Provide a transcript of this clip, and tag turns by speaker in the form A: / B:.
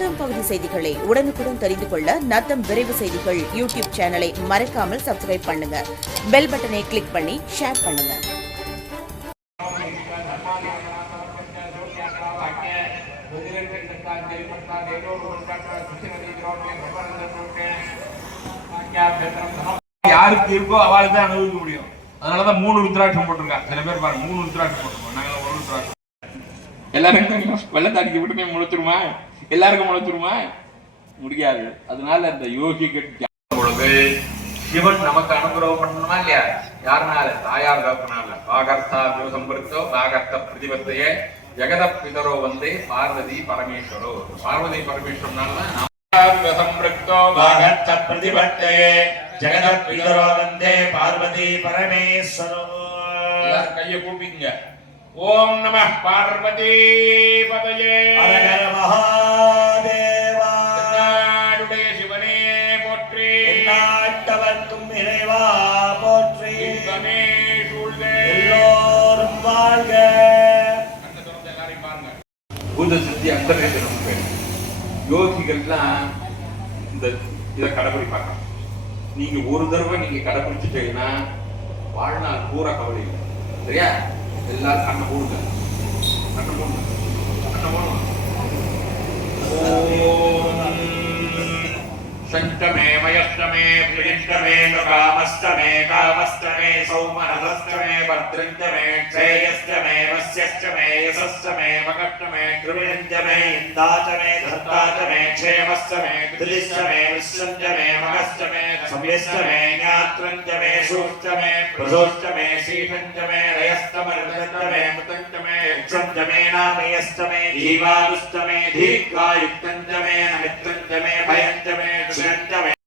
A: நத்தம் பகுதி செய்திகளை உடனுக்குடன் தெரிந்து கொள்ள நத்தம் விரைவு செய்திகள் யூடியூப் சேனலை மறக்காமல் சப்ஸ்கிரைப் பண்ணுங்க. பெல் பட்டனை கிளிக் பண்ணி ஷேர் பண்ணுங்க.
B: யாருக்கு இருக்கோ அவளுக்கு தான் அனுபவிக்க முடியும். அதனாலதான் மூணு ருத்ராட்சம் போட்டிருக்காங்க. சில பேர் பாருங்க மூணு ருத்ராட்சம் போட்டிருக்கோம் நாங்க ஒரு ருத்ராட்சம். எல்லாரும் வெள்ளத்தாடிக்கு விட்டுமே முளைச்சிருமா எல்லாருக்கும் முளைச்சிருமா முடியாது. அதனால அந்த யோகிக்கு பொழுது சிவன் நமக்கு அனுகிரகம் பண்ணணுமா இல்லையா? யாருனால? தாயார் தகப்பனால. பாகர்த்தா விவசம்பருத்தோ பாகர்த்த பிரதிபத்தையே ஜெகத பிதரோ வந்து பார்வதி பரமேஸ்வரோ. பார்வதி பரமேஸ்வரனால பாகர்த்த
C: பிரதிபத்தையே ஜெகத பிதரோ வந்து பார்வதி பரமேஸ்வரோ. எல்லாரும்
B: கையை கூப்பிங்க ஓம் நம பார்வதி பதையே.
C: மகா இறைவா போற்றி. எல்லோரும் வாழ்க.
B: பூத சித்தி அந்தரேசனம் பேர் யோகிகள்லாம் இந்த இதை கடைபிடிப்பாங்க. நீங்க ஒரு தடவை நீங்க கடைபிடிச்சிட்டீங்கன்னா வாழ்நாள் பூரா கவலை இல்லை. சரியா? எல்லாரும் கண்ணை போடுங்க கண்ணை போடுங்க கண்ணை போடுங்க मे वयश्च मे प्रियश्च मे
C: कामश्च मे कामश्च मे सौमनसश्च मे
B: भद्रञ्च मे क्षेयश्च
C: मे वस्यश्च मे यशश्च मे
B: मकश्च मे
C: त्रिविणञ्च मे इन्दा च मे धर्ता च मे क्षेमश्च मे
B: त्रिश्च मे
C: विश्वञ्च मे मकश्च मे
B: समयश्च मे ज्ञात्रञ्च
C: मे शूश्च
B: मे प्रसोश्च मे शीषञ्च मे रयश्च मृतञ्च मे मृतञ्च
C: च मे नामयश्च मे जीवादुश्च मे दीर्घायुक्तम्
B: च
C: मे नमित्रम्
B: च मे भयम् च मे दुषम्
C: च मे